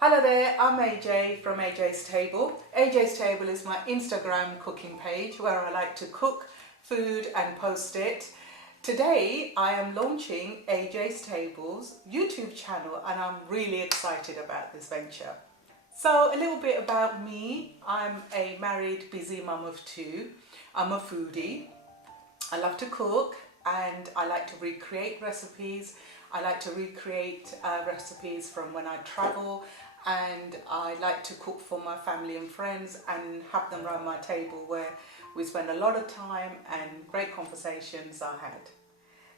Hello there, I'm AJ from AJ's Table. AJ's Table is my Instagram cooking page where I like to cook food and post it. Today I am launching AJ's Table's YouTube channel and I'm really excited about this venture. So a little bit about me. I'm a married busy mum of two. I'm a foodie. I love to cook and I like to recreate recipes. I like to recreate recipes from when I travel, and I like to cook for my family and friends and have them around my table where we spend a lot of time and great conversations are had.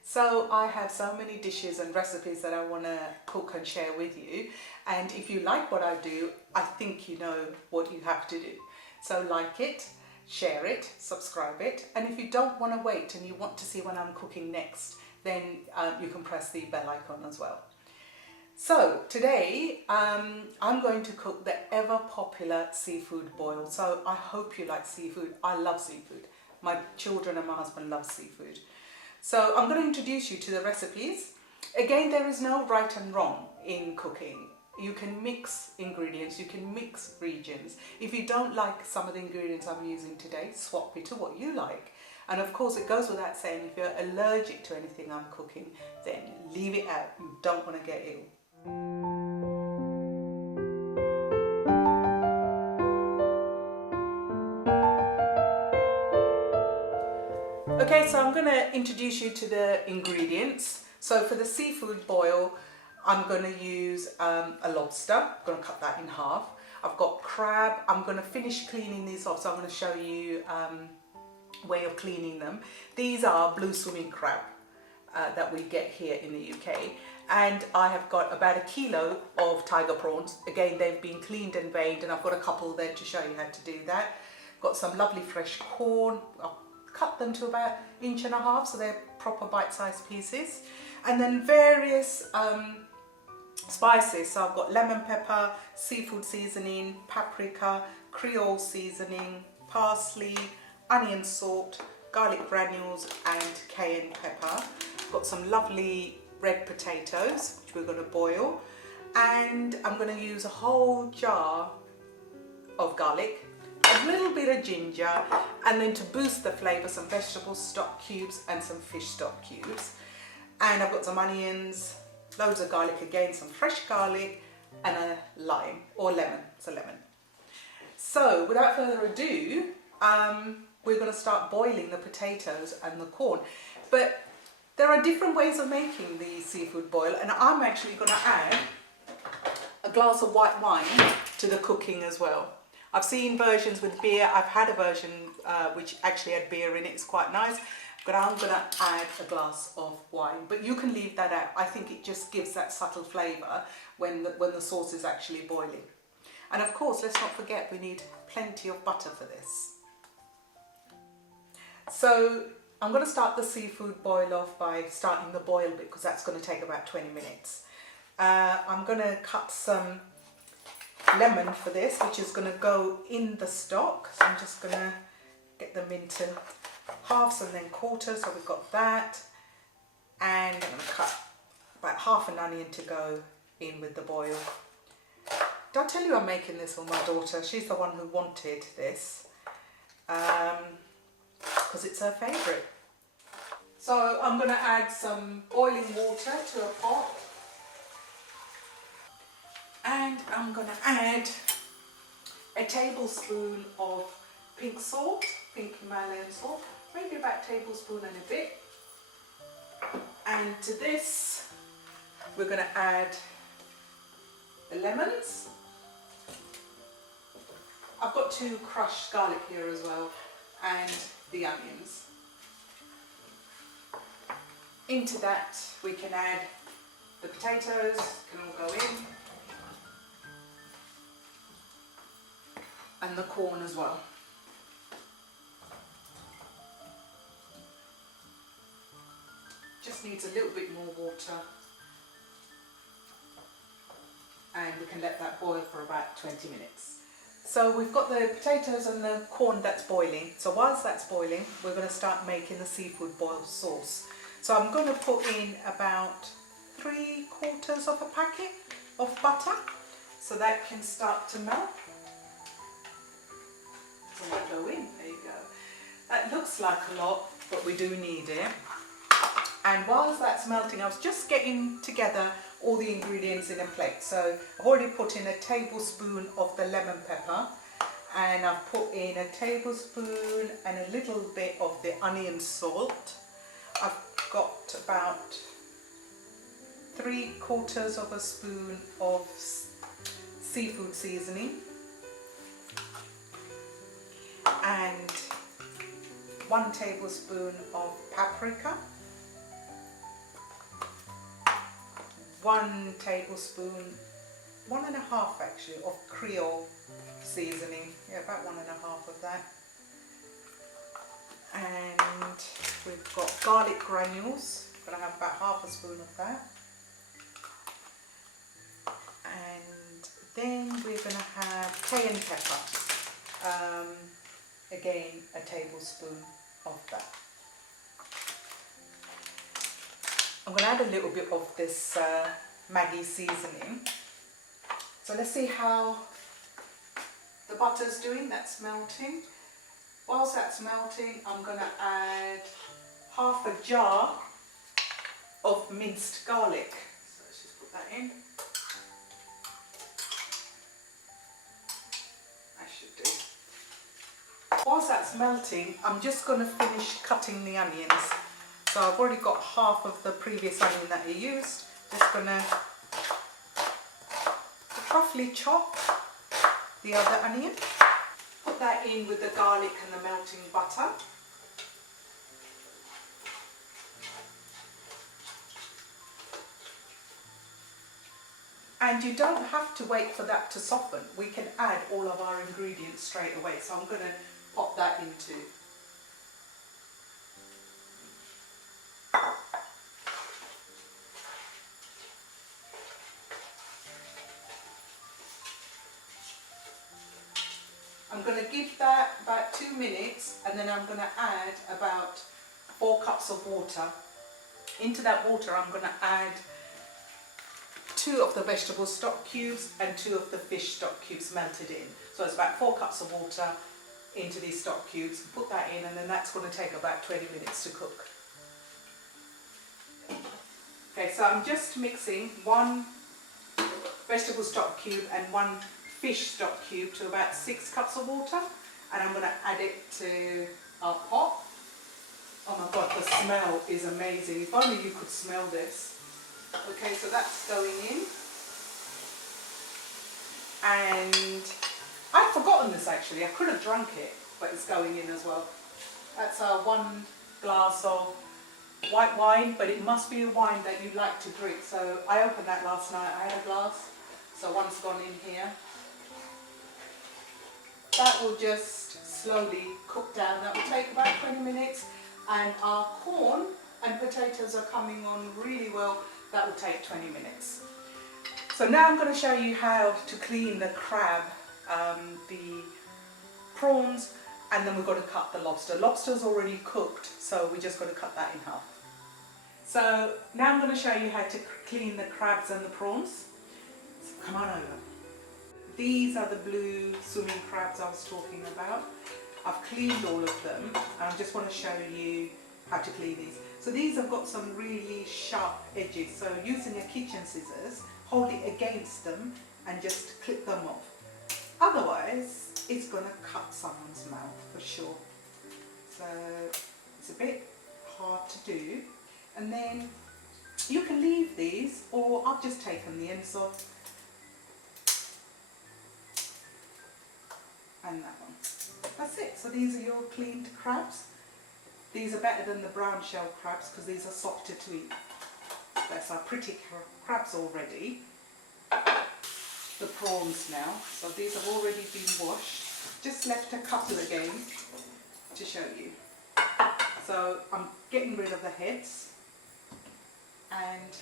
So I have so many dishes and recipes that I want to cook and share with you, and if you like what I do, I think you know what you have to do. So like it, share it, subscribe it, and if you don't want to wait and you want to see when I'm cooking next, then you can press the bell icon as well. So today I'm going to cook the ever popular seafood boil. So I hope you like seafood. I love seafood. My children and my husband love seafood. So I'm going to introduce you to the recipes. Again, there is no right and wrong in cooking. You can mix ingredients, you can mix regions. If you don't like some of the ingredients I'm using today, swap it to what you like. And of course, it goes without saying, if you're allergic to anything I'm cooking, then leave it out. You don't want to get ill. Okay, so I'm going to introduce you to the ingredients. So for the seafood boil, I'm going to use a lobster. I'm going to cut that in half. I've got crab. I'm going to finish cleaning these off, so I'm going to show you way of cleaning them. These are blue swimming crab that we get here in the UK, and I have got about a kilo of tiger prawns. Again, they've been cleaned and veined, and I've got a couple there to show you how to do that. Got some lovely fresh corn. I'll cut them to about 1.5 inches, so they're proper bite-sized pieces, and then various spices. So I've got lemon pepper, seafood seasoning, paprika, Creole seasoning, parsley, onion salt, garlic granules and cayenne pepper. Got some lovely red potatoes which we're going to boil, and I'm going to use a whole jar of garlic, a little bit of ginger, and then to boost the flavour, some vegetable stock cubes and some fish stock cubes. And I've got some onions, loads of garlic again, some fresh garlic, and a lime or lemon. It's a lemon. So without further ado, we're going to start boiling the potatoes and the corn. But there are different ways of making the seafood boil, and I'm actually going to add a glass of white wine to the cooking as well. I've seen versions with beer. I've had a version which actually had beer in it. It's quite nice. But I'm going to add a glass of wine. But you can leave that out. I think it just gives that subtle flavour when the sauce is actually boiling. And of course, let's not forget we need plenty of butter for this. So I'm going to start the seafood boil off by starting the boil bit, because that's going to take about 20 minutes. I'm going to cut some lemon for this, which is going to go in the stock. So I'm just going to get them into halves and then quarters. So we've got that. And I'm going to cut about half an onion to go in with the boil. Did I tell you I'm making this for my daughter? She's the one who wanted this. Because it's her favourite. So I'm going to add some boiling water to a pot, and I'm going to add a tablespoon of pink salt, pink Himalayan salt, maybe about a tablespoon and a bit. And to this we're going to add the lemons. I've got 2 crushed garlic here as well, and the onions. Into that we can add the potatoes, can all go in, and the corn as well. Just needs a little bit more water, and we can let that boil for about 20 minutes. So we've got the potatoes and the corn that's boiling. So whilst that's boiling, we're going to start making the seafood boil sauce. So I'm going to put in about 3/4 of a packet of butter. so that can start to melt. So we'll go in, there you go. That looks like a lot, but we do need it. And whilst that's melting, I was just getting together all the ingredients in a plate. So I've already put in a tablespoon of the lemon pepper, and I've put in a tablespoon and a little bit of the onion salt. I've got about 3/4 of a spoon of seafood seasoning and 1 tablespoon of paprika, 1 tablespoon, 1.5 actually, of Creole seasoning, yeah, about 1.5 of that. And we've got garlic granules, I'm going to have about 1/2 spoon of that. And then we're going to have cayenne pepper, again a tablespoon of that. I'm going to add a little bit of this Maggi seasoning. So let's see how the butter's doing. That's melting. Whilst that's melting, I'm going to add 1/2 jar of minced garlic. So let's just put that in. That should do. Whilst that's melting, I'm just going to finish cutting the onions. So I've already got 1/2 of the previous onion that I used. Just going to roughly chop the other onion. Put that in with the garlic and the melting butter. And you don't have to wait for that to soften. We can add all of our ingredients straight away. So I'm going to pop that into. I'm going to give that about 2 minutes, and then I'm going to add about 4 cups of water. Into that water I'm going to add 2 of the vegetable stock cubes and 2 of the fish stock cubes melted in. So it's about 4 cups of water into these stock cubes. Put that in, and then that's going to take about 20 minutes to cook. Okay, so I'm just mixing 1 vegetable stock cube and 1 fish stock cube to about 6 cups of water, and I'm going to add it to our pot. Oh my god, the smell is amazing. If only you could smell this. Okay, so that's going in. And I'd forgotten this actually. I could have drunk it, but it's going in as well. That's 1 glass of white wine, but it must be a wine that you like to drink. So I opened that last night. I had a glass, so 1's gone in here. That will just slowly cook down. That will take about 20 minutes. And our corn and potatoes are coming on really well. That will take 20 minutes. So now I'm going to show you how to clean the crab, the prawns, and then we've got to cut the lobster. Lobster's already cooked, so we just got to cut that in half. So now I'm going to show you how to clean the crabs and the prawns. So come on over. These are the blue swimming crabs I was talking about. I've cleaned all of them, and I just want to show you how to clean these. So these have got some really sharp edges, so using a kitchen scissors, hold it against them and just clip them off. Otherwise, it's going to cut someone's mouth for sure. So it's a bit hard to do. And then you can leave these, or I've just taken the ends off. And that one. That's it. So these are your cleaned crabs. These are better than the brown shell crabs because these are softer to eat. That's our pretty crabs already. The prawns now. So these have already been washed. Just left a couple again to show you. So I'm getting rid of the heads. And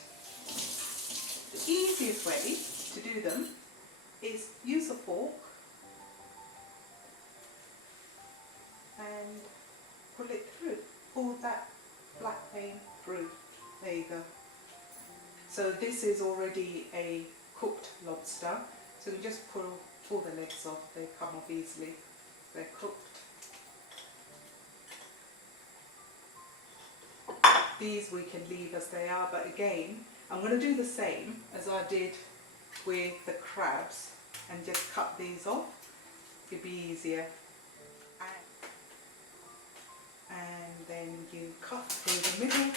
the easiest way to do them is use a fork and pull it through. Pull that black vein through. There you go. So this is already a cooked lobster. So you just pull the legs off, they come off easily, they're cooked. These we can leave as they are, but again, I'm going to do the same as I did with the crabs and just cut these off. It'd be easier. And then you cut through the middle.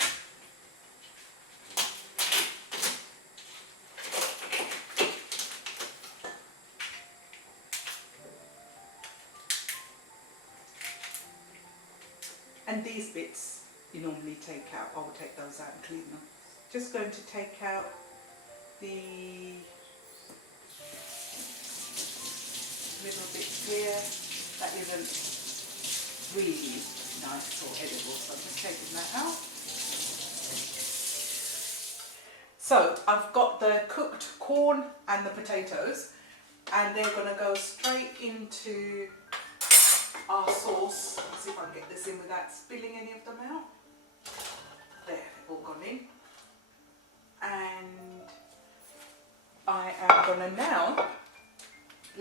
And these bits you normally take out, I will take those out and clean them. Just going to take out the little bits here that isn't really nice or edible, so I'm just taking that out. So I've got the cooked corn and the potatoes, and they're going to go straight into our sauce. Let's see if I can get this in without spilling any of them out. There, they've all gone in. And I am going to now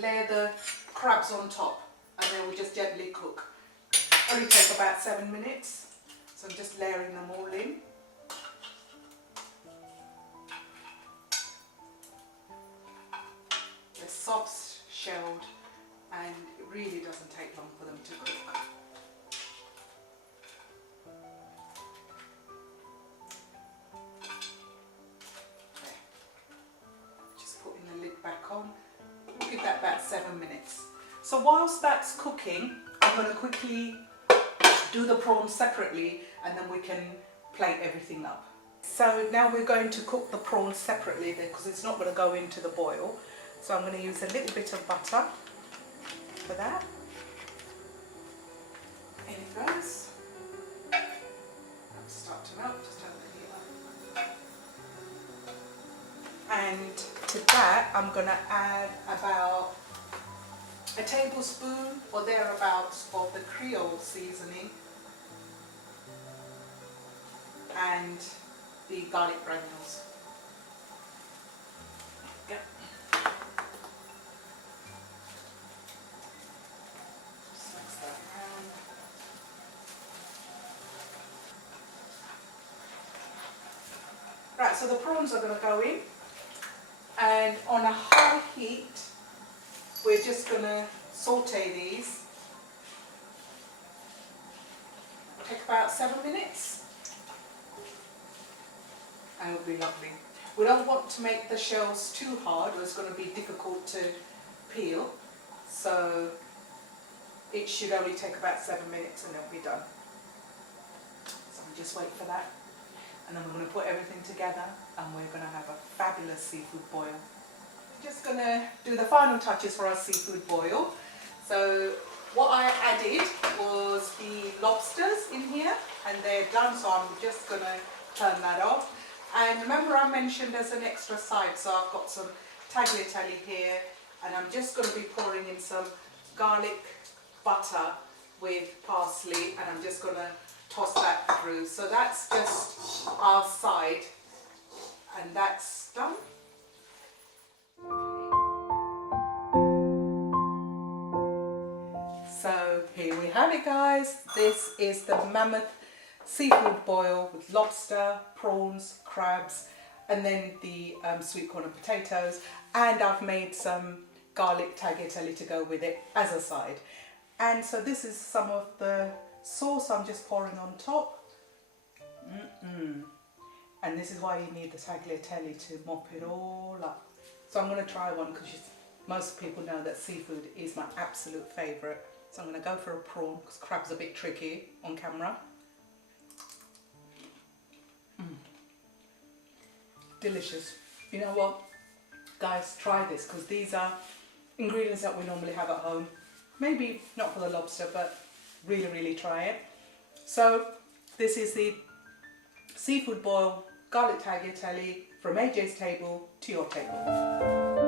layer the crabs on top, and they will just gently cook. Only take about 7 minutes, so I'm just layering them all in. They're soft shelled, and it really doesn't take long for them to cook. There. Just putting the lid back on. We'll give that about 7 minutes. So whilst that's cooking, I'm going to quickly do the prawns separately, and then we can plate everything up. So now we're going to cook the prawns separately because it's not going to go into the boil. So I'm going to use a little bit of butter for that. In it goes. Let's start to melt, just over here. And to that I'm going to add about a tablespoon or thereabouts of the Creole seasoning and the garlic granules. Yep. Just mix that around. Right, so the prawns are going to go in, and on a high heat we're just going to saute these. It'll take about 7 minutes, and it'll be lovely. We don't want to make the shells too hard or it's going to be difficult to peel, so it should only take about 7 minutes and it'll be done. So we'll just wait for that, and then we're going to put everything together and we're going to have a fabulous seafood boil. Just going to do the final touches for our seafood boil. So what I added was the lobsters in here, and they're done, so I'm just going to turn that off. And remember I mentioned as an extra side, so I've got some tagliatelle here, and I'm just going to be pouring in some garlic butter with parsley, and I'm just going to toss that through. So that's just our side, and that's done. So here we have it, guys. This is the mammoth seafood boil with lobster, prawns, crabs, and then the sweet corn and potatoes, and I've made some garlic tagliatelle to go with it as a side. And so this is some of the sauce I'm just pouring on top. And this is why you need the tagliatelle, to mop it all up. So I'm going to try one because most people know that seafood is my absolute favourite. So I'm going to go for a prawn because crab's a bit tricky on camera. Delicious. You know what, guys, try this because these are ingredients that we normally have at home. Maybe not for the lobster, but really, really try it. So this is the seafood boil garlic tagliatelle from AJ's table to your table.